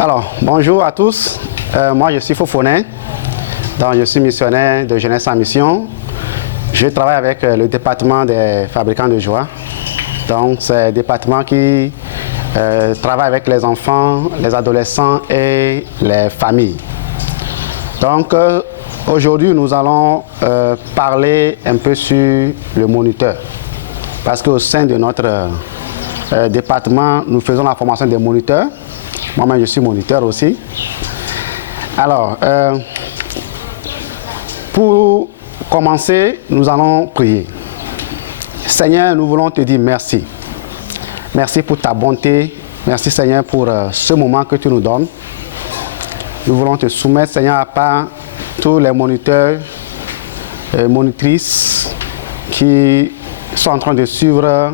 Alors, bonjour à tous. Moi, je suis Fofonin. Donc, je suis missionnaire de Jeunesse en Mission. Je travaille avec le département des fabricants de joie. Donc, c'est un département qui travaille avec les enfants, les adolescents et les familles. Donc, aujourd'hui, nous allons parler un peu sur le moniteur. Parce qu'au sein de notre département, nous faisons la formation des moniteurs. Moi-même, je suis moniteur aussi. Alors, pour commencer, nous allons prier. Seigneur, nous voulons te dire merci. Merci pour ta bonté. Merci, Seigneur, pour ce moment que tu nous donnes. Nous voulons te soumettre, Seigneur, à part tous les moniteurs et monitrices qui sont en train de suivre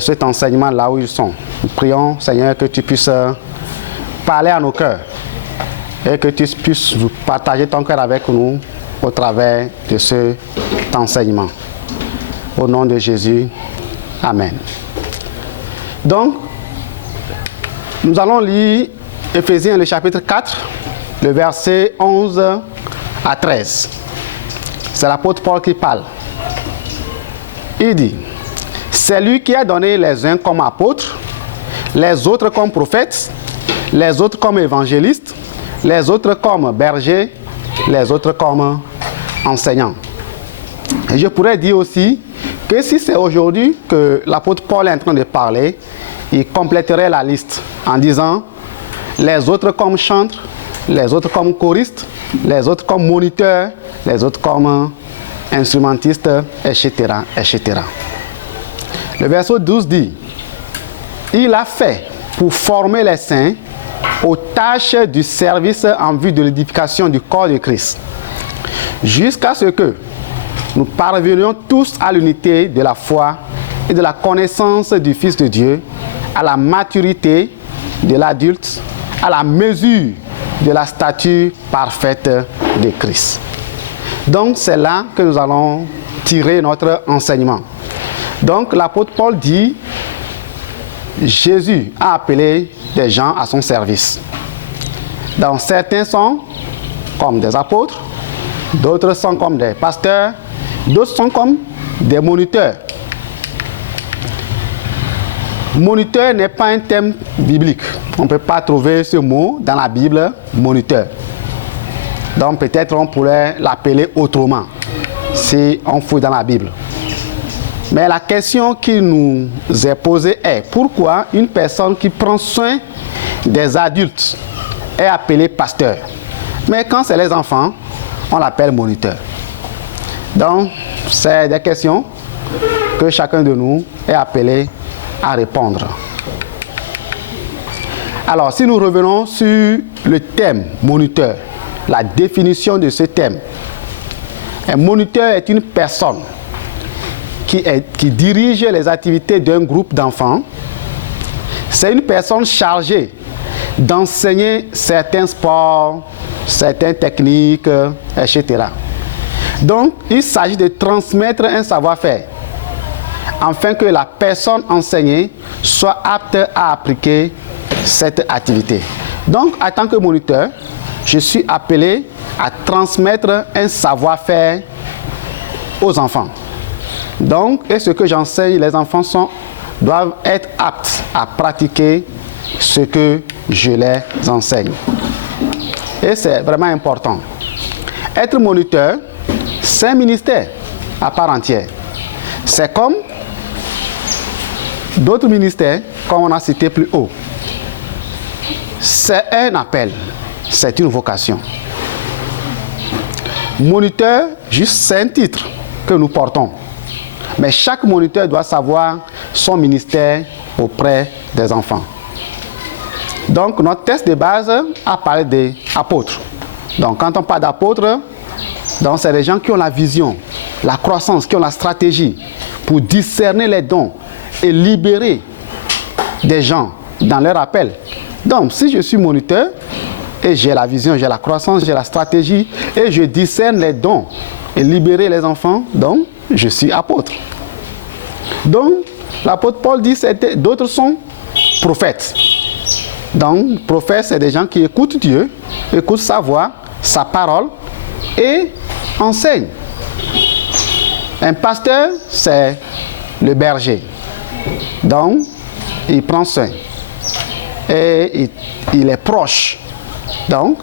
cet enseignement là où ils sont. Nous prions, Seigneur, que tu puisses parler à nos cœurs et que tu puisses partager ton cœur avec nous au travers de cet enseignement. Au nom de Jésus, Amen. Donc, nous allons lire Éphésiens, le chapitre 4, le verset 11 à 13. C'est l'apôtre Paul qui parle. Il dit: c'est lui qui a donné les uns comme apôtres, les autres comme prophètes, les autres comme évangélistes, les autres comme bergers, les autres comme enseignants. Et je pourrais dire aussi que si c'est aujourd'hui que l'apôtre Paul est en train de parler, il compléterait la liste en disant les autres comme chantres, les autres comme choristes, les autres comme moniteurs, les autres comme instrumentistes, etc., etc. Le verset 12 dit: il a fait pour former les saints aux tâches du service en vue de l'édification du corps de Christ, jusqu'à ce que nous parvenions tous à l'unité de la foi et de la connaissance du Fils de Dieu, à la maturité de l'adulte, à la mesure de la stature parfaite de Christ. Donc c'est là que nous allons tirer notre enseignement. Donc l'apôtre Paul dit: Jésus a appelé des gens à son service. Donc certains sont comme des apôtres, d'autres sont comme des pasteurs, d'autres sont comme des moniteurs. Moniteur n'est pas un terme biblique. On ne peut pas trouver ce mot dans la Bible, moniteur. Donc peut-être on pourrait l'appeler autrement si on fouille dans la Bible. Mais la question qui nous est posée est: pourquoi une personne qui prend soin des adultes est appelée pasteur, mais quand c'est les enfants, on l'appelle moniteur? Donc, c'est des questions que chacun de nous est appelé à répondre. Alors, si nous revenons sur le thème moniteur, la définition de ce thème: un moniteur est une personne qui dirige les activités d'un groupe d'enfants. C'est une personne chargée d'enseigner certains sports, certaines techniques, etc. Donc, il s'agit de transmettre un savoir-faire afin que la personne enseignée soit apte à appliquer cette activité. Donc, en tant que moniteur, je suis appelé à transmettre un savoir-faire aux enfants. Donc, et ce que j'enseigne, les enfants doivent être aptes à pratiquer ce que je les enseigne. Et c'est vraiment important. Être moniteur, c'est un ministère à part entière. C'est comme d'autres ministères, comme on a cité plus haut. C'est un appel, c'est une vocation. Moniteur, juste c'est un titre que nous portons. Mais chaque moniteur doit savoir son ministère auprès des enfants. Donc, notre texte de base a parlé des apôtres. Donc, quand on parle d'apôtres, c'est des gens qui ont la vision, la croissance, qui ont la stratégie pour discerner les dons et libérer des gens dans leur appel. Donc, si je suis moniteur et j'ai la vision, j'ai la croissance, j'ai la stratégie et je discerne les dons et libérer les enfants, donc je suis apôtre. Donc, l'apôtre Paul dit que d'autres sont prophètes. Donc, prophètes, c'est des gens qui écoutent Dieu, écoutent sa voix, sa parole et enseignent. Un pasteur, c'est le berger. Donc, il prend soin. Et il est proche. Donc,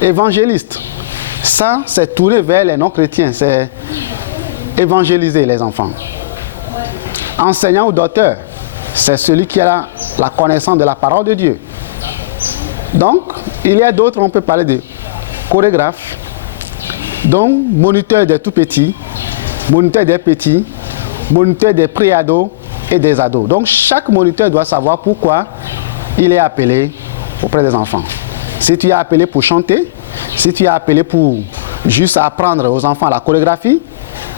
évangéliste. Ça, c'est tourné vers les non-chrétiens. C'est évangéliser les enfants. Enseignant ou docteur, c'est celui qui a la connaissance de la parole de Dieu. Donc, il y a d'autres, on peut parler de chorégraphe, donc moniteur des tout-petits, moniteur des petits, moniteur des pré-ados et des ados. Donc, chaque moniteur doit savoir pourquoi il est appelé auprès des enfants. Si tu es appelé pour chanter, si tu es appelé pour juste apprendre aux enfants la chorégraphie,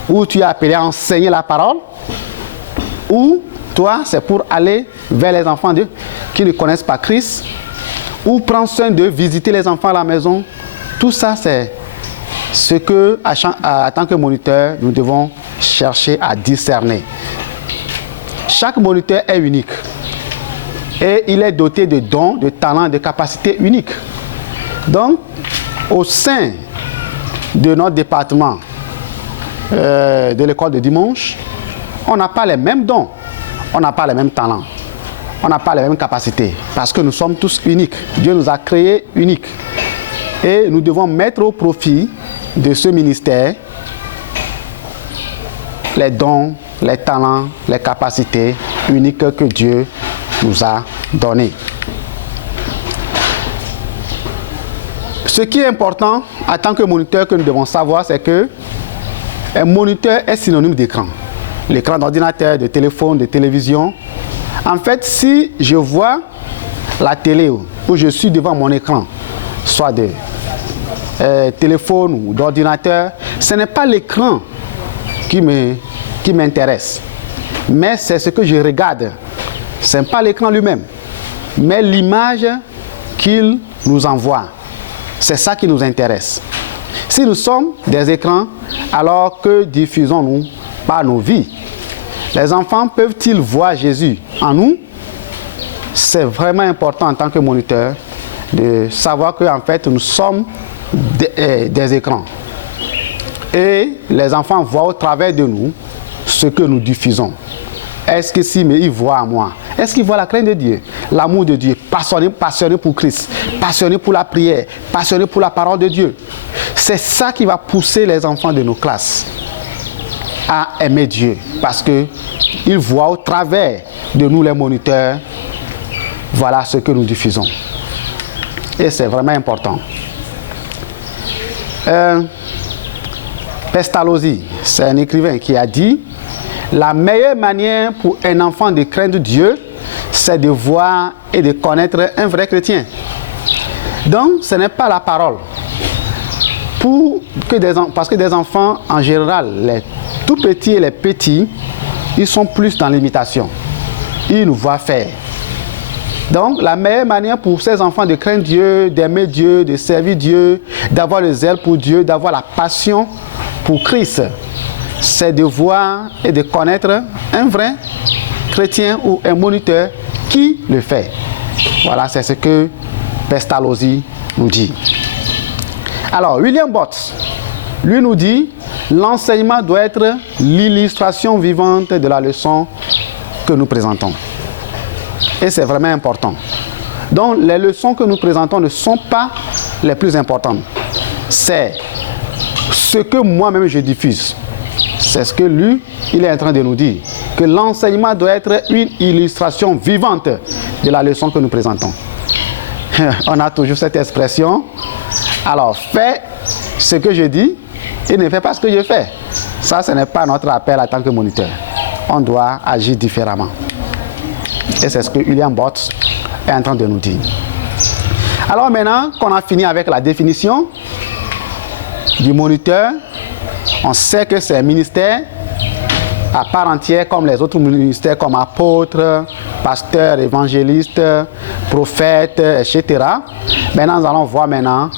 ou tu es appelé à enseigner la parole, ou toi, c'est pour aller vers les enfants qui ne connaissent pas Christ, ou prendre soin de visiter les enfants à la maison. Tout ça, c'est ce que, en tant que moniteur, nous devons chercher à discerner. Chaque moniteur est unique. Et il est doté de dons, de talents, de capacités uniques. Donc, au sein de notre département de l'école de dimanche, on n'a pas les mêmes dons, on n'a pas les mêmes talents, on n'a pas les mêmes capacités, parce que nous sommes tous uniques. Dieu nous a créés uniques. Et nous devons mettre au profit de ce ministère les dons, les talents, les capacités uniques que Dieu nous a donnés. Ce qui est important en tant que moniteur que nous devons savoir, c'est que un moniteur est synonyme d'écran. L'écran d'ordinateur, de téléphone, de télévision. En fait, si je vois la télé ou je suis devant mon écran, soit de téléphone ou d'ordinateur, ce n'est pas l'écran qui m'intéresse, mais c'est ce que je regarde. Ce n'est pas l'écran lui-même, mais l'image qu'il nous envoie. C'est ça qui nous intéresse. Si nous sommes des écrans, alors que diffusons-nous par nos vies? Les enfants peuvent-ils voir Jésus en nous? C'est vraiment important en tant que moniteur de savoir qu'en fait nous sommes des écrans. Et les enfants voient au travers de nous ce que nous diffusons. Est-ce que si mais ils voient en moi? Est-ce qu'ils voient la crainte de Dieu, l'amour de Dieu, passionné pour Christ, passionné pour la prière, passionné pour la parole de Dieu? C'est ça qui va pousser les enfants de nos classes à aimer Dieu, parce qu'ils voient au travers de nous les moniteurs, voilà ce que nous diffusons. Et c'est vraiment important. Pestalozzi, c'est un écrivain qui a dit: la meilleure manière pour un enfant de craindre Dieu, c'est de voir et de connaître un vrai chrétien. Donc, ce n'est pas la parole. Parce que des enfants, en général, les tout petits et les petits, ils sont plus dans l'imitation. Ils nous voient faire. Donc, la meilleure manière pour ces enfants de craindre Dieu, d'aimer Dieu, de servir Dieu, d'avoir le zèle pour Dieu, d'avoir la passion pour Christ, c'est de voir et de connaître un vrai chrétien ou un moniteur qui le fait. Voilà, c'est ce que Pestalozzi nous dit. Alors, William Bott, lui nous dit: l'enseignement doit être l'illustration vivante de la leçon que nous présentons. Et c'est vraiment important. Donc, les leçons que nous présentons ne sont pas les plus importantes. C'est ce que moi-même je diffuse. C'est ce que lui, il est en train de nous dire. Que l'enseignement doit être une illustration vivante de la leçon que nous présentons. On a toujours cette expression. Alors, fais ce que je dis et ne fais pas ce que je fais. Ça, ce n'est pas notre appel en tant que moniteur. On doit agir différemment. Et c'est ce que William Bott est en train de nous dire. Alors maintenant qu'on a fini avec la définition du moniteur, on sait que c'est un ministère à part entière comme les autres ministères comme apôtres, pasteurs, évangélistes, prophètes, etc. Maintenant, nous allons voir maintenant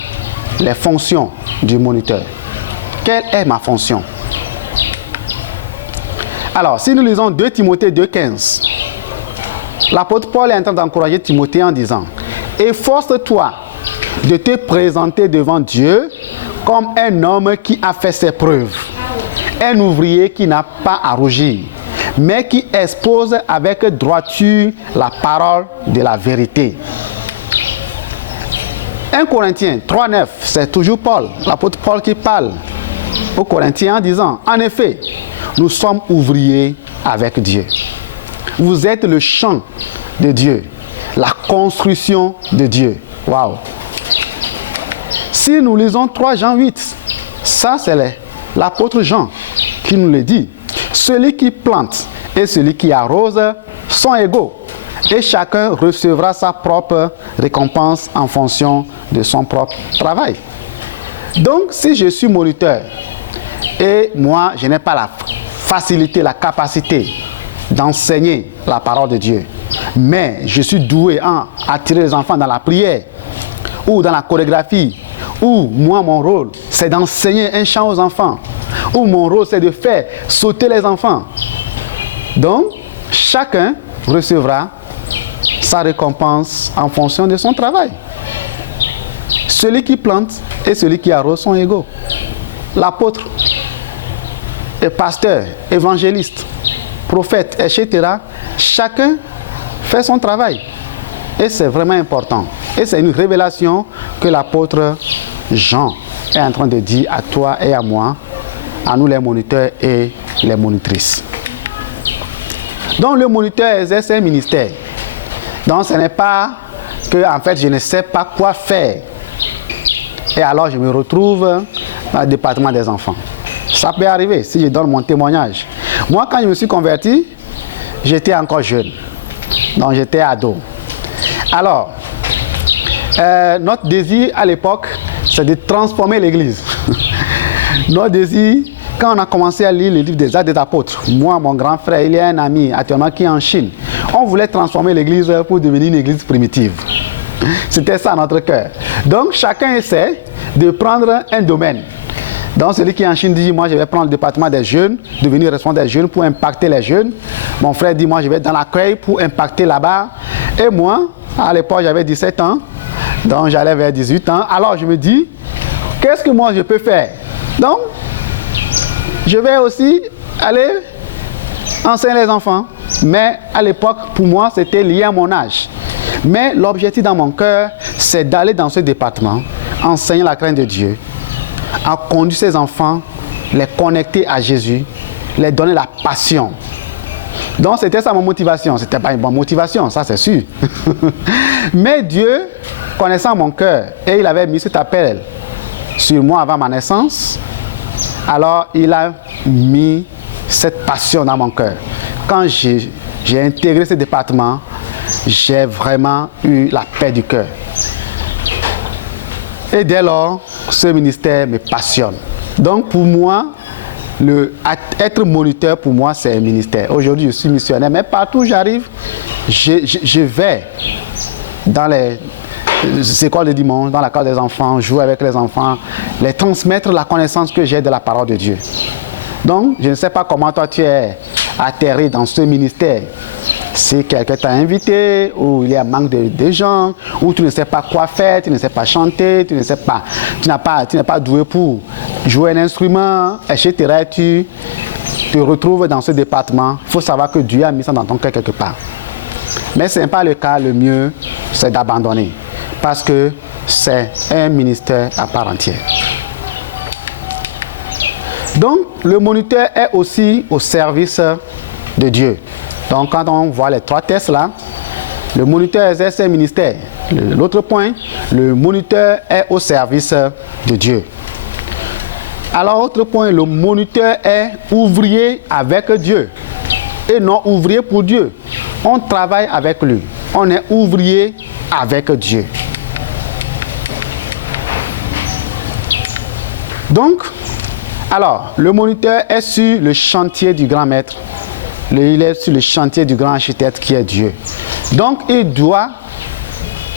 les fonctions du moniteur. Quelle est ma fonction? Alors, si nous lisons 2 Timothée 2,15, l'apôtre Paul est en train d'encourager Timothée en disant: Efforce-toi de te présenter devant Dieu comme un homme qui a fait ses preuves, un ouvrier qui n'a pas à rougir, mais qui expose avec droiture la parole de la vérité. 1 Corinthiens 3,9, c'est toujours Paul, l'apôtre Paul qui parle aux Corinthiens en disant, en effet, nous sommes ouvriers avec Dieu. Vous êtes le champ de Dieu, la construction de Dieu. Waouh! Si nous lisons 3 Jean 8, ça c'est l'apôtre Jean qui nous le dit. Celui qui plante et celui qui arrose sont égaux, et chacun recevra sa propre récompense en fonction de son propre travail. Donc, si je suis moniteur et moi, je n'ai pas la facilité, la capacité d'enseigner la parole de Dieu, mais je suis doué en attirer les enfants dans la prière ou dans la chorégraphie, ou moi, mon rôle, c'est d'enseigner un chant aux enfants, ou mon rôle, c'est de faire sauter les enfants. Donc, chacun recevra sa récompense en fonction de son travail. Celui qui plante et celui qui arrose sont égaux. L'apôtre, le pasteur, évangéliste, prophète, etc., chacun fait son travail. Et c'est vraiment important. Et c'est une révélation que l'apôtre Jean est en train de dire à toi et à moi, à nous les moniteurs et les monitrices. Donc le moniteur exerce un ministère. Donc ce n'est pas que en fait je ne sais pas quoi faire. Et alors je me retrouve dans le département des enfants. Ça peut arriver si je donne mon témoignage. Moi quand je me suis converti, j'étais encore jeune. Donc j'étais ado. Alors, notre désir à l'époque, c'est de transformer l'église. Notre désir, quand on a commencé à lire le livre des Actes des Apôtres, moi, mon grand frère, il y a un ami actuellement qui est en Chine. On voulait transformer l'église pour devenir une église primitive. C'était ça notre cœur. Donc, chacun essaie de prendre un domaine. Donc, celui qui est en Chine dit, moi, je vais prendre le département des jeunes, devenir responsable des jeunes pour impacter les jeunes. Mon frère dit, moi, je vais être dans l'accueil pour impacter là-bas. Et moi, à l'époque, j'avais 17 ans. Donc, j'allais vers 18 ans. Alors, je me dis, qu'est-ce que moi, je peux faire? Donc, je vais aussi aller enseigner les enfants. Mais à l'époque, pour moi, c'était lié à mon âge. Mais l'objectif dans mon cœur, c'est d'aller dans ce département, enseigner la crainte de Dieu, à conduire ces enfants, les connecter à Jésus, les donner la passion. Donc c'était ça mon motivation. C'était pas une bonne motivation, ça c'est sûr. Mais Dieu, connaissant mon cœur, et il avait mis cet appel sur moi avant ma naissance, alors il a mis cette passion dans mon cœur. Quand j'ai intégré ce département, j'ai vraiment eu la paix du cœur. Et dès lors, ce ministère me passionne. Donc pour moi, être moniteur pour moi c'est un ministère. Aujourd'hui je suis missionnaire, mais partout où j'arrive, je vais dans les écoles de dimanche, dans la classe des enfants, jouer avec les enfants, les transmettre la connaissance que j'ai de la parole de Dieu. Donc je ne sais pas comment toi tu es atterri dans ce ministère. Si quelqu'un t'a invité, ou il y a un manque de gens, ou tu ne sais pas quoi faire, tu ne sais pas chanter, tu n'es pas doué pour jouer un instrument, etc. Tu te retrouves dans ce département. Il faut savoir que Dieu a mis ça dans ton cœur quelque part. Mais ce n'est pas le cas, le mieux, c'est d'abandonner. Parce que c'est un ministère à part entière. Donc, le moniteur est aussi au service de Dieu. Donc, quand on voit les 3 tests là, le moniteur exerce un ministère. L'autre point, le moniteur est au service de Dieu. Alors, autre point, le moniteur est ouvrier avec Dieu et non ouvrier pour Dieu. On travaille avec lui. On est ouvrier avec Dieu. Donc, alors, le moniteur est sur le chantier du grand maître. Il est sur le chantier du grand architecte qui est Dieu. Donc, il doit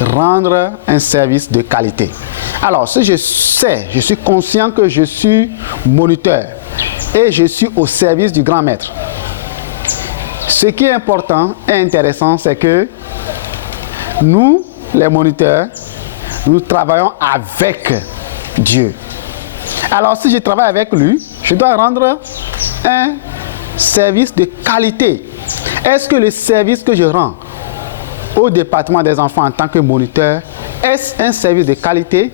rendre un service de qualité. Alors, si je suis conscient que je suis moniteur et je suis au service du grand maître, ce qui est important et intéressant, c'est que nous les moniteurs, nous travaillons avec Dieu. Alors si je travaille avec lui, je dois rendre un service de qualité. Est-ce que le service que je rends au département des enfants en tant que moniteur, est-ce un service de qualité?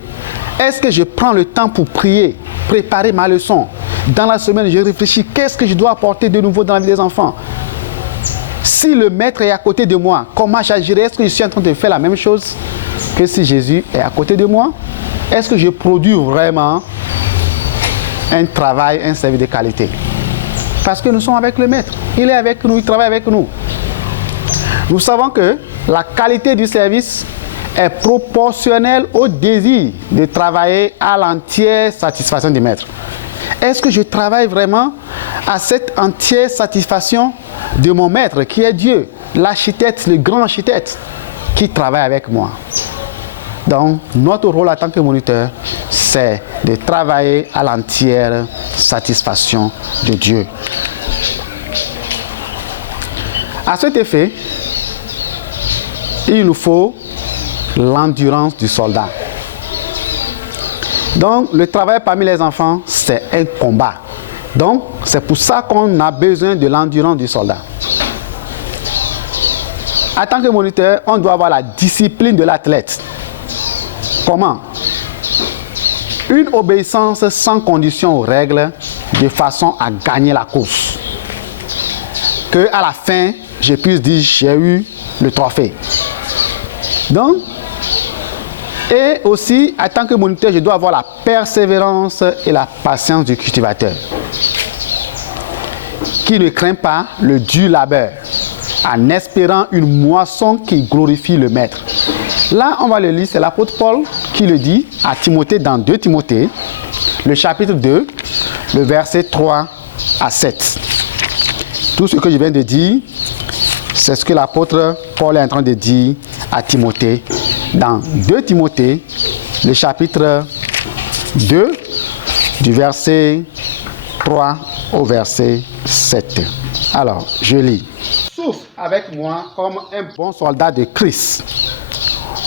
Est-ce que je prends le temps pour prier, préparer ma leçon? Dans la semaine, je réfléchis, qu'est-ce que je dois apporter de nouveau dans la vie des enfants? Si le maître est à côté de moi, comment j'agirai? Est-ce que je suis en train de faire la même chose que si Jésus est à côté de moi? Est-ce que je produis vraiment un travail, un service de qualité? Parce que nous sommes avec le maître. Il est avec nous, il travaille avec nous. Nous savons que la qualité du service est proportionnelle au désir de travailler à l'entière satisfaction du maître. Est-ce que je travaille vraiment à cette entière satisfaction de mon maître qui est Dieu, l'architecte, le grand architecte qui travaille avec moi? Donc, notre rôle en tant que moniteur, c'est de travailler à l'entière satisfaction de Dieu. À cet effet, il nous faut l'endurance du soldat. Donc, le travail parmi les enfants, c'est un combat. Donc, c'est pour ça qu'on a besoin de l'endurance du soldat. En tant que moniteur, on doit avoir la discipline de l'athlète. Comment? Une obéissance sans condition aux règles, de façon à gagner la course. Que à la fin, je puisse dire j'ai eu le trophée. Donc, et aussi, en tant que moniteur, je dois avoir la persévérance et la patience du cultivateur, qui ne craint pas le dur labeur, en espérant une moisson qui glorifie le maître. Là, on va le lire, c'est l'apôtre Paul qui le dit à Timothée dans 2 Timothée, le chapitre 2, le verset 3 à 7. Tout ce que je viens de dire, c'est ce que l'apôtre Paul est en train de dire à Timothée dans 2 Timothée, le chapitre 2, du verset 3 au verset 7. Alors, je lis. Souffre avec moi comme un bon soldat de Christ.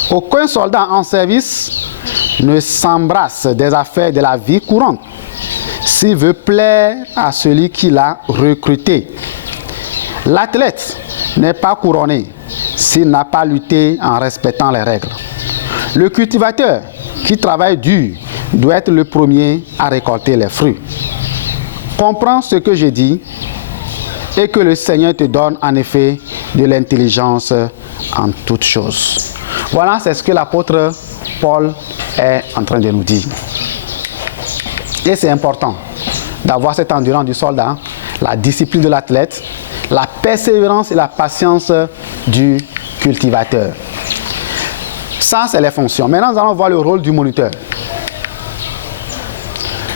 Aucun soldat en service ne s'embrasse des affaires de la vie courante s'il veut plaire à celui qui l'a recruté. L'athlète n'est pas couronné s'il n'a pas lutté en respectant les règles. Le cultivateur qui travaille dur doit être le premier à récolter les fruits. Comprends ce que je dis et que le Seigneur te donne en effet de l'intelligence en toutes choses. Voilà, c'est ce que l'apôtre Paul est en train de nous dire. Et c'est important d'avoir cette endurance du soldat, la discipline de l'athlète, la persévérance et la patience du cultivateur. Ça, c'est les fonctions. Maintenant, nous allons voir le rôle du moniteur.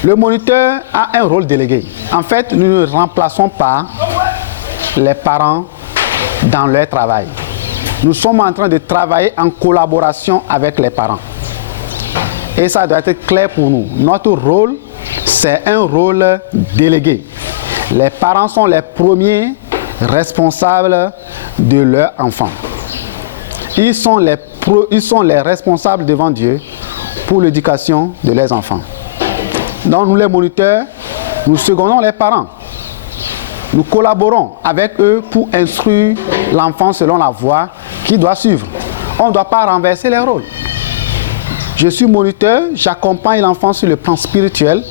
Le moniteur a un rôle délégué. En fait, nous ne remplaçons pas les parents dans leur travail. Nous sommes en train de travailler en collaboration avec les parents. Et ça doit être clair pour nous. Notre rôle, c'est un rôle délégué. Les parents sont les premiers responsables de leur enfant. Ils sont les responsables devant Dieu pour l'éducation de leurs enfants. Donc nous les moniteurs, nous secondons les parents. Nous collaborons avec eux pour instruire l'enfant selon la voie qu'il doit suivre. On ne doit pas renverser les rôles. Je suis moniteur, j'accompagne l'enfant sur le plan spirituel.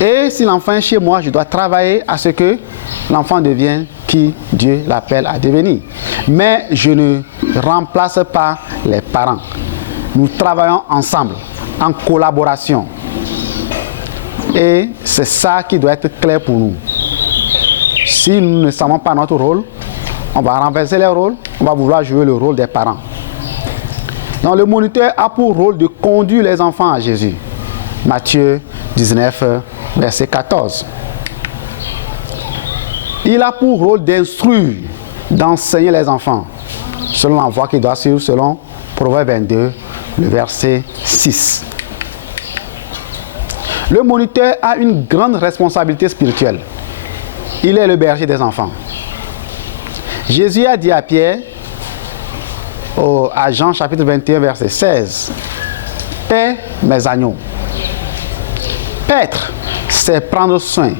Et si l'enfant est chez moi, je dois travailler à ce que l'enfant devienne qui Dieu l'appelle à devenir. Mais je ne remplace pas les parents. Nous travaillons ensemble, en collaboration. Et c'est ça qui doit être clair pour nous. Si nous ne savons pas notre rôle, on va renverser les rôles, on va vouloir jouer le rôle des parents. Donc le moniteur a pour rôle de conduire les enfants à Jésus. Matthieu 19, verset 14. Il a pour rôle d'instruire, d'enseigner les enfants, selon la voie qu'il doit suivre, selon Proverbe 22, le verset 6. Le moniteur a une grande responsabilité spirituelle. Il est le berger des enfants. Jésus a dit à Pierre, à Jean chapitre 21, verset 16. Paix mes agneaux. Paître, c'est prendre soin,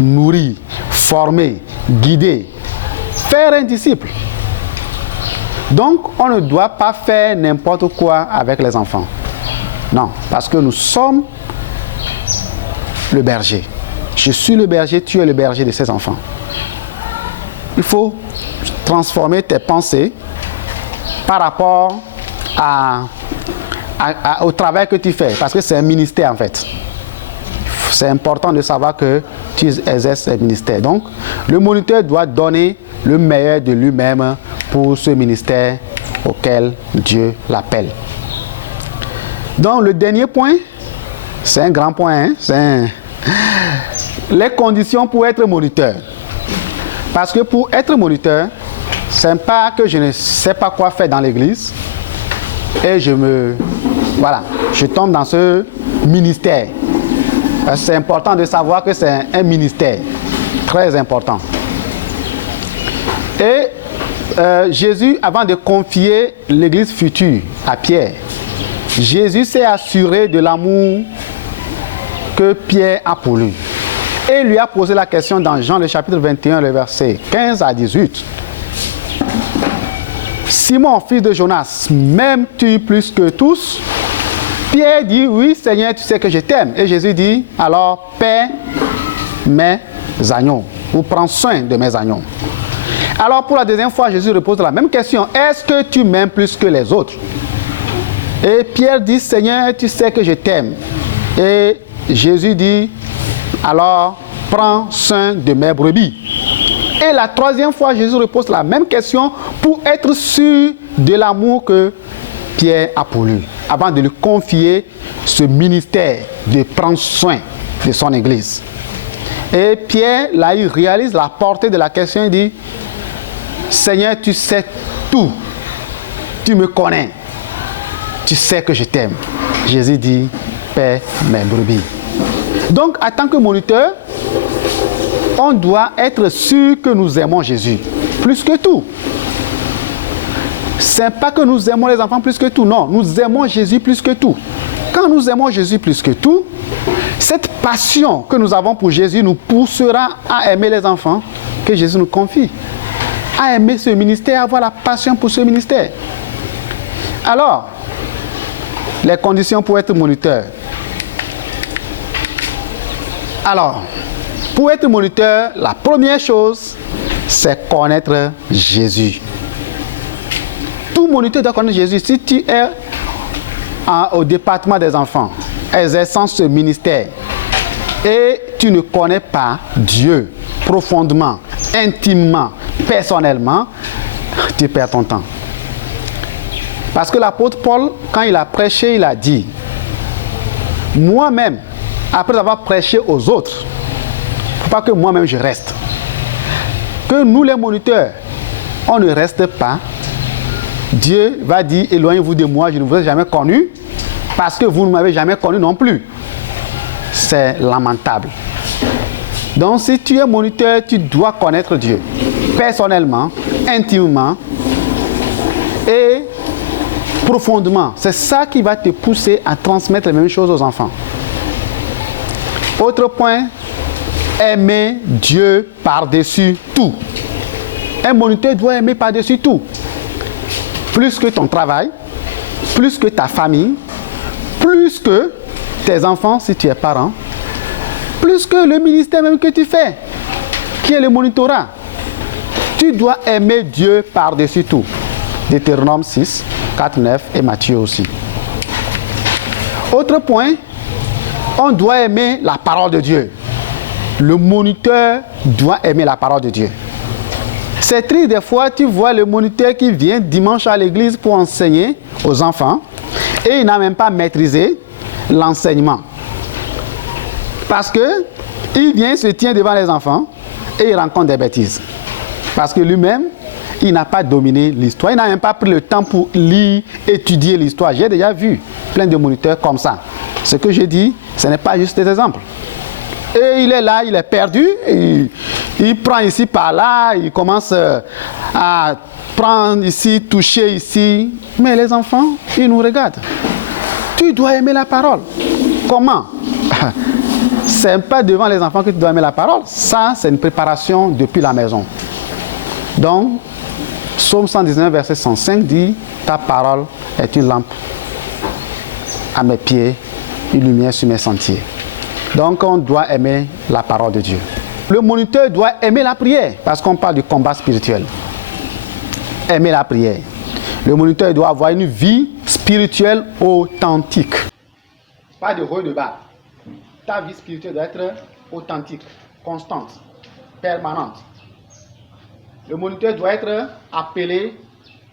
nourrir, former, guider, faire un disciple. Donc, on ne doit pas faire n'importe quoi avec les enfants. Non, parce que nous sommes le berger. Je suis le berger, tu es le berger de ces enfants. Il faut transformer tes pensées par rapport au travail que tu fais, parce que c'est un ministère en fait. C'est important de savoir que tu exerces un ministère. Donc, le moniteur doit donner le meilleur de lui-même pour ce ministère auquel Dieu l'appelle. Donc, le dernier point, c'est un grand point, hein? Les conditions pour être moniteur. Parce que pour être moniteur, c'est pas que je ne sais pas quoi faire dans l'église et je tombe dans ce ministère. C'est important de savoir que c'est un ministère très important. Et Jésus, avant de confier l'église future à Pierre, Jésus s'est assuré de l'amour que Pierre a pour lui. Et lui a posé la question dans Jean le chapitre 21, le verset 15 à 18. Simon, fils de Jonas, m'aimes-tu plus que tous? Pierre dit, oui Seigneur, tu sais que je t'aime. Et Jésus dit, alors paie mes agneaux, ou prends soin de mes agneaux. Alors pour la deuxième fois, Jésus repose la même question, est-ce que tu m'aimes plus que les autres? Et Pierre dit, Seigneur, tu sais que je t'aime. Et Jésus dit, alors prends soin de mes brebis. Et la troisième fois, Jésus repose la même question pour être sûr de l'amour que Pierre a pour lui, avant de lui confier ce ministère de prendre soin de son église. Et Pierre, là, il réalise la portée de la question, il dit, Seigneur, tu sais tout, tu me connais, tu sais que je t'aime. Jésus dit, paie mes brebis. Donc, en tant que moniteur, on doit être sûr que nous aimons Jésus, plus que tout. Ce n'est pas que nous aimons les enfants plus que tout, non, nous aimons Jésus plus que tout. Quand nous aimons Jésus plus que tout, cette passion que nous avons pour Jésus nous poussera à aimer les enfants que Jésus nous confie, à aimer ce ministère, à avoir la passion pour ce ministère. Alors, les conditions pour être moniteur. Alors, pour être moniteur, la première chose, c'est connaître Jésus. Tout moniteur doit connaître Jésus. Si tu es au département des enfants, exerçant ce ministère, et tu ne connais pas Dieu profondément, intimement, personnellement, tu perds ton temps. Parce que l'apôtre Paul, quand il a prêché, il a dit, moi-même, après avoir prêché aux autres, il ne faut pas que moi-même je reste. Que nous les moniteurs, on ne reste pas. Dieu va dire, éloignez-vous de moi, je ne vous ai jamais connu, parce que vous ne m'avez jamais connu non plus. C'est lamentable. Donc si tu es moniteur, tu dois connaître Dieu, personnellement, intimement et profondément. C'est ça qui va te pousser à transmettre les mêmes choses aux enfants. Autre point, aimer Dieu par-dessus tout. Un moniteur doit aimer par-dessus tout. Plus que ton travail, plus que ta famille, plus que tes enfants si tu es parent, plus que le ministère même que tu fais, qui est le monitorat. Tu dois aimer Dieu par-dessus tout. Deutéronome 6, 4, 9 et Matthieu aussi. Autre point, on doit aimer la parole de Dieu. Le moniteur doit aimer la parole de Dieu. C'est triste des fois, tu vois le moniteur qui vient dimanche à l'église pour enseigner aux enfants et il n'a même pas maîtrisé l'enseignement. Parce que il vient, se tient devant les enfants et il rencontre des bêtises. Parce que lui-même, il n'a pas dominé l'histoire. Il n'a même pas pris le temps pour lire, étudier l'histoire. J'ai déjà vu plein de moniteurs comme ça. Ce que je dis, ce n'est pas juste des exemples. Et il est là, il est perdu, Il prend ici par là, il commence à prendre ici, toucher ici. Mais les enfants, ils nous regardent. Tu dois aimer la parole. Comment? C'est pas devant les enfants que tu dois aimer la parole. Ça, c'est une préparation depuis la maison. Donc, Psaume 119, verset 105 dit, ta parole est une lampe à mes pieds, une lumière sur mes sentiers. Donc, on doit aimer la parole de Dieu. Le moniteur doit aimer la prière, parce qu'on parle du combat spirituel. Aimer la prière. Le moniteur doit avoir une vie spirituelle authentique. Pas de haut et de bas. Ta vie spirituelle doit être authentique, constante, permanente. Le moniteur doit être appelé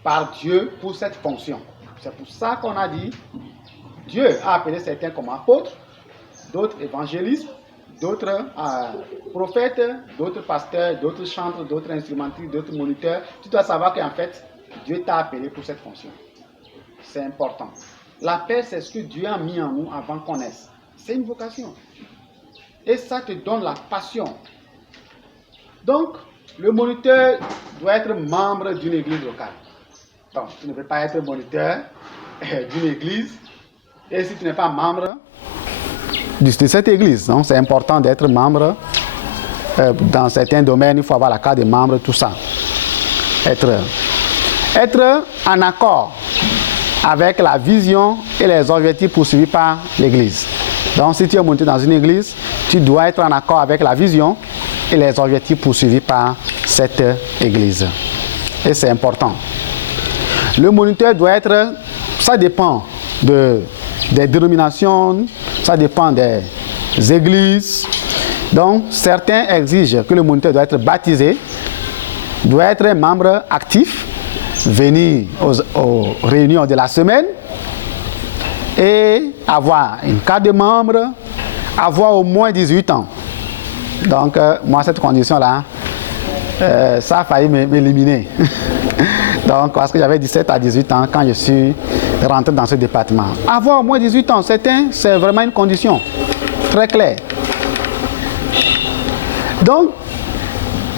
par Dieu pour cette fonction. C'est pour ça qu'on a dit, Dieu a appelé certains comme apôtres, d'autres évangélistes, d'autres prophètes, d'autres pasteurs, d'autres chantres, d'autres instrumentistes, d'autres moniteurs. Tu dois savoir qu'en fait, Dieu t'a appelé pour cette fonction. C'est important. L'appel, c'est ce que Dieu a mis en nous avant qu'on naisse. C'est une vocation. Et ça te donne la passion. Donc, le moniteur doit être membre d'une église locale. Donc, tu ne peux pas être moniteur d'une église. Et si tu n'es pas membre de cette église, donc c'est important d'être membre. Dans certains domaines, il faut avoir la carte de membre, tout ça. Être en accord avec la vision et les objectifs poursuivis par l'église. Donc, si tu es monté dans une église, tu dois être en accord avec la vision et les objectifs poursuivis par cette église. Et c'est important. Le moniteur doit être, ça dépend des dénominations, ça dépend des églises. Donc, certains exigent que le moniteur doit être baptisé, doit être membre actif, venir aux réunions de la semaine et avoir une carte de membre, avoir au moins 18 ans. Donc, moi, cette condition-là, ça a failli m'éliminer. Donc, parce que j'avais 17 à 18 ans quand je suis rentré dans ce département. Avoir au moins 18 ans, c'est vraiment une condition très claire. Donc,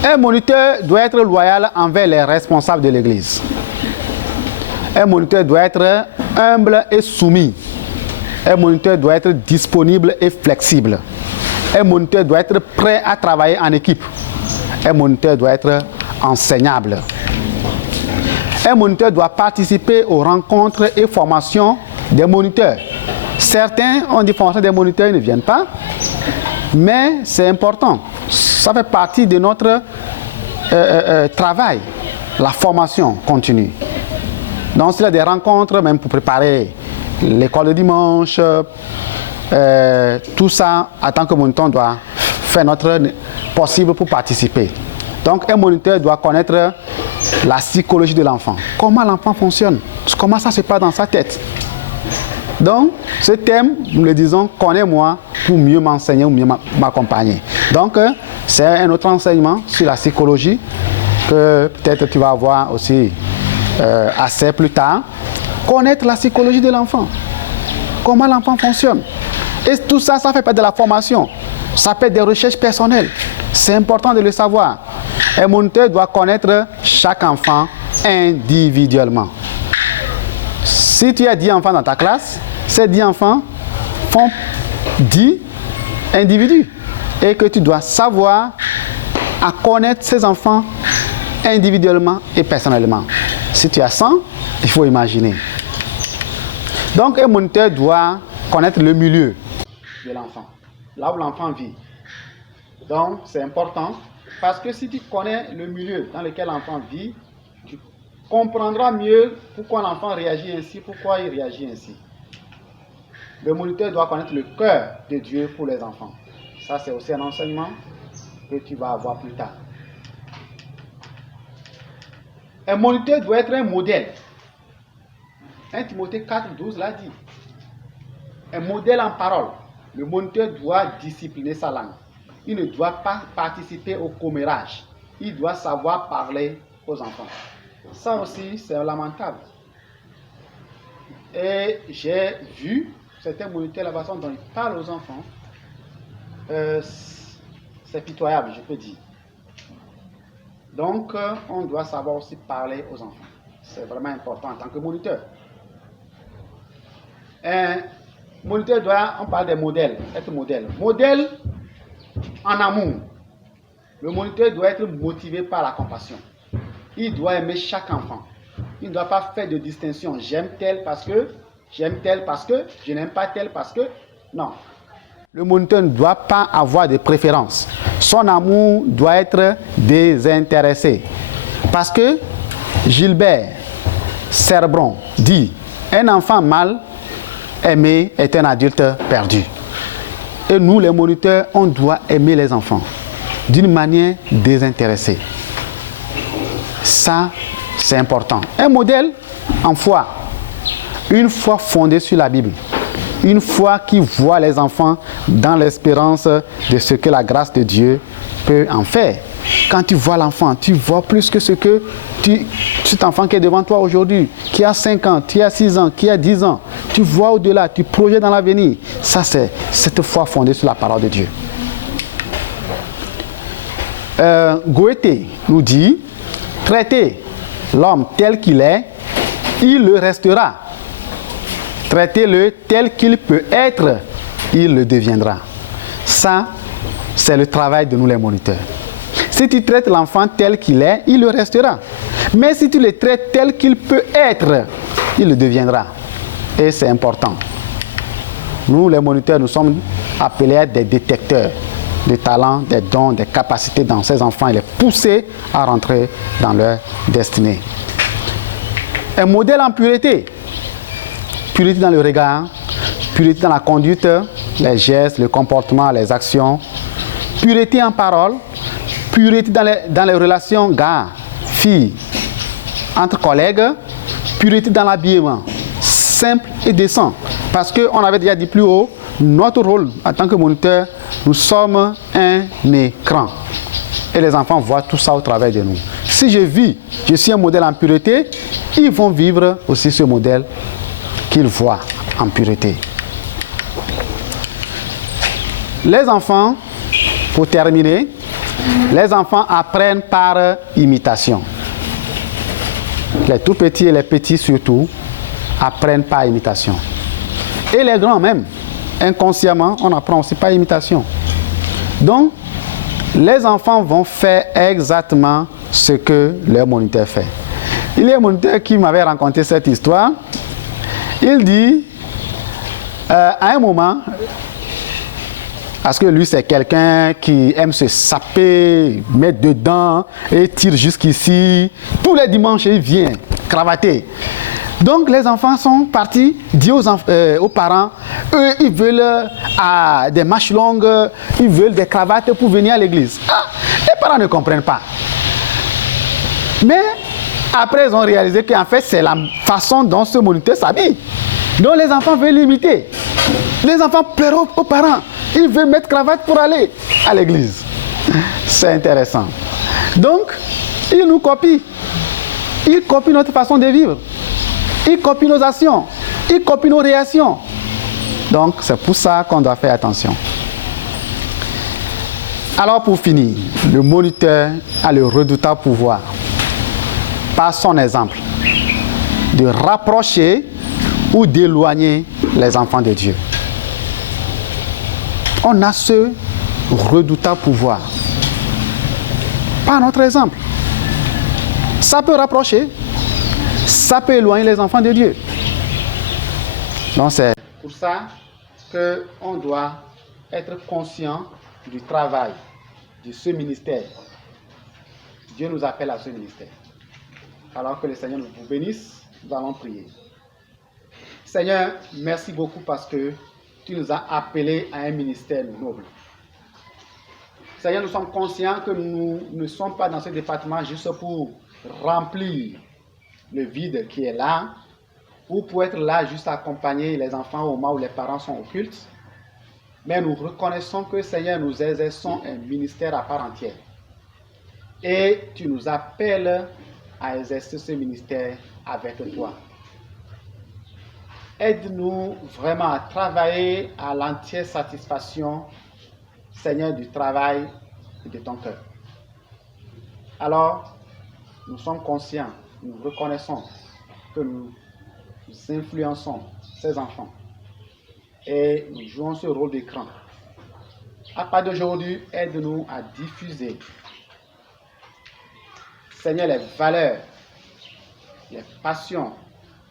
un moniteur doit être loyal envers les responsables de l'église. Un moniteur doit être humble et soumis. Un moniteur doit être disponible et flexible. Un moniteur doit être prêt à travailler en équipe. Un moniteur doit être enseignable. Un moniteur doit participer aux rencontres et formations des moniteurs. Certains ont des formations des moniteurs, ils ne viennent pas. Mais c'est important. Ça fait partie de notre travail, la formation continue. Donc, s'il y a des rencontres, même pour préparer l'école de dimanche, tout ça, en tant que moniteur, on doit faire notre possible pour participer. Donc, un moniteur doit connaître la psychologie de l'enfant. Comment l'enfant fonctionne, comment ça se passe dans sa tête. Donc, ce thème, nous le disons, connais-moi pour mieux m'enseigner ou mieux m'accompagner. Donc, c'est un autre enseignement sur la psychologie que peut-être tu vas avoir aussi assez plus tard. Connaître la psychologie de l'enfant. Comment l'enfant fonctionne. Et tout ça, ça fait partie de la formation. Ça peut être des recherches personnelles. C'est important de le savoir. Un moniteur doit connaître chaque enfant individuellement. Si tu as 10 enfants dans ta classe, ces 10 enfants font 10 individus. Et que tu dois savoir à connaître ces enfants individuellement et personnellement. Si tu as 100, il faut imaginer. Donc, un moniteur doit connaître le milieu de l'enfant, là où l'enfant vit. Donc, c'est important parce que si tu connais le milieu dans lequel l'enfant vit, tu comprendras mieux pourquoi l'enfant réagit ainsi, pourquoi il réagit ainsi. Le moniteur doit connaître le cœur de Dieu pour les enfants. Ça, c'est aussi un enseignement que tu vas avoir plus tard. Un moniteur doit être un modèle. 1 Timothée 4, 12 l'a dit. Un modèle en parole. Le moniteur doit discipliner sa langue. Il ne doit pas participer au commérage. Il doit savoir parler aux enfants. Ça aussi, c'est lamentable. Et j'ai vu certains moniteurs, la façon dont ils parlent aux enfants. C'est pitoyable, je peux dire. Donc, on doit savoir aussi parler aux enfants. C'est vraiment important en tant que moniteur. Un moniteur on parle des modèles, être modèle. Modèle en amour. Le moniteur doit être motivé par la compassion. Il doit aimer chaque enfant. Il ne doit pas faire de distinction. J'aime tel parce que, je n'aime pas tel parce que. Non. Le moniteur ne doit pas avoir de préférence. Son amour doit être désintéressé. Parce que Gilbert Cerbron dit, un enfant mal aimé est un adulte perdu. Et nous, les moniteurs, on doit aimer les enfants d'une manière désintéressée. Ça, c'est important. Un modèle en foi, une foi fondée sur la Bible, une foi qui voit les enfants dans l'espérance de ce que la grâce de Dieu peut en faire. Quand tu vois l'enfant, tu vois plus que ce que cet enfant qui est devant toi aujourd'hui, qui a 5 ans, qui a 6 ans, qui a 10 ans. Tu vois au-delà, tu projettes dans l'avenir. Ça, c'est cette foi fondée sur la parole de Dieu. Goethe nous dit, traitez l'homme tel qu'il est, il le restera. Traitez-le tel qu'il peut être, il le deviendra. Ça, c'est le travail de nous les moniteurs. Si tu traites l'enfant tel qu'il est, il le restera. Mais si tu le traites tel qu'il peut être, il le deviendra. Et c'est important. Nous, les moniteurs, nous sommes appelés à être des détecteurs des talents, des dons, des capacités dans ces enfants et les pousser à rentrer dans leur destinée. Un modèle en pureté. Pureté dans le regard, pureté dans la conduite, les gestes, le comportement, les actions. Pureté en parole, pureté dans les relations gars, filles, entre collègues, pureté dans l'habillement, simple et décent. Parce qu'on avait déjà dit plus haut, notre rôle en tant que moniteur, nous sommes un écran. Et les enfants voient tout ça au travers de nous. Si je suis un modèle en pureté, ils vont vivre aussi ce modèle qu'ils voient en pureté. Les enfants, pour terminer, les enfants apprennent par imitation. Les tout petits et les petits surtout apprennent par imitation. Et les grands même, inconsciemment, on apprend aussi par imitation. Donc, les enfants vont faire exactement ce que leur moniteur fait. Il y a un moniteur qui m'avait raconté cette histoire. Il dit, à un moment, parce que lui c'est quelqu'un qui aime se saper, mettre dedans et tire jusqu'ici. Tous les dimanches, il vient cravater. Donc les enfants sont partis dire aux parents, eux ils veulent des manches longues, ils veulent des cravates pour venir à l'église. Les parents ne comprennent pas. Mais après ils ont réalisé qu'en fait c'est la façon dont ce moniteur s'habille. Donc les enfants veulent l'imiter. Les enfants pleurent aux parents. Ils veulent mettre cravate pour aller à l'église. C'est intéressant. Donc, ils nous copient. Ils copient notre façon de vivre. Ils copient nos actions. Ils copient nos réactions. Donc, c'est pour ça qu'on doit faire attention. Alors, pour finir, le moniteur a le redoutable pouvoir, par son exemple, de rapprocher ou d'éloigner les enfants de Dieu. On a ce redoutable pouvoir. Par notre exemple. Ça peut rapprocher, ça peut éloigner les enfants de Dieu. Donc c'est pour ça qu'on doit être conscient du travail de ce ministère. Dieu nous appelle à ce ministère. Alors que le Seigneur nous bénisse, nous allons prier. Seigneur, merci beaucoup parce que tu nous as appelés à un ministère noble. Seigneur, nous sommes conscients que nous ne sommes pas dans ce département juste pour remplir le vide qui est là, ou pour être là juste à accompagner les enfants au moment où les parents sont occultes. Mais nous reconnaissons que, Seigneur, nous exerçons un ministère à part entière. Et tu nous appelles à exercer ce ministère avec toi. Aide-nous vraiment à travailler à l'entière satisfaction, Seigneur, du travail de ton cœur. Alors, nous sommes conscients, nous reconnaissons que nous influençons ces enfants et nous jouons ce rôle d'écran. À partir d'aujourd'hui, aide-nous à diffuser, Seigneur, les valeurs, les passions,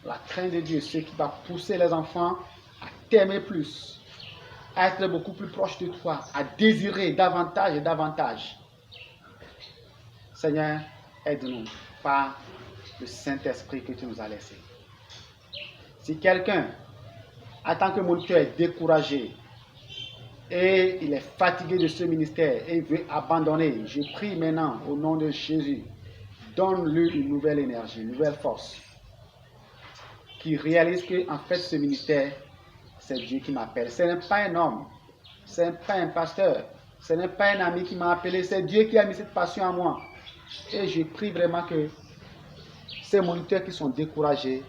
la crainte de Dieu, ce qui va pousser les enfants à t'aimer plus, à être beaucoup plus proches de toi, à désirer davantage et davantage. Seigneur, aide-nous par le Saint-Esprit que tu nous as laissé. Si quelqu'un, en tant que moniteur, est découragé et il est fatigué de ce ministère et il veut abandonner, je prie maintenant au nom de Jésus, donne-lui une nouvelle énergie, une nouvelle force, qui réalise que en fait ce ministère, c'est Dieu qui m'appelle. Ce n'est pas un homme, ce n'est pas un pasteur, ce n'est pas un ami qui m'a appelé, c'est Dieu qui a mis cette passion en moi. Et je prie vraiment que ces moniteurs qui sont découragés,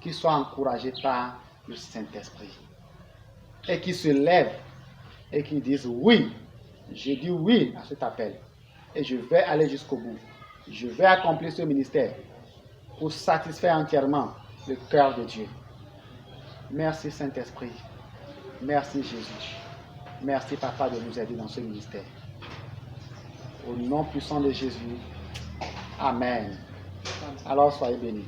qu'ils soient encouragés par le Saint-Esprit et qui se lèvent et qui disent oui, je dis oui à cet appel et je vais aller jusqu'au bout. Je vais accomplir ce ministère pour satisfaire entièrement le cœur de Dieu. Merci Saint-Esprit. Merci Jésus. Merci Papa de nous aider dans ce ministère. Au nom puissant de Jésus. Amen. Alors soyez bénis.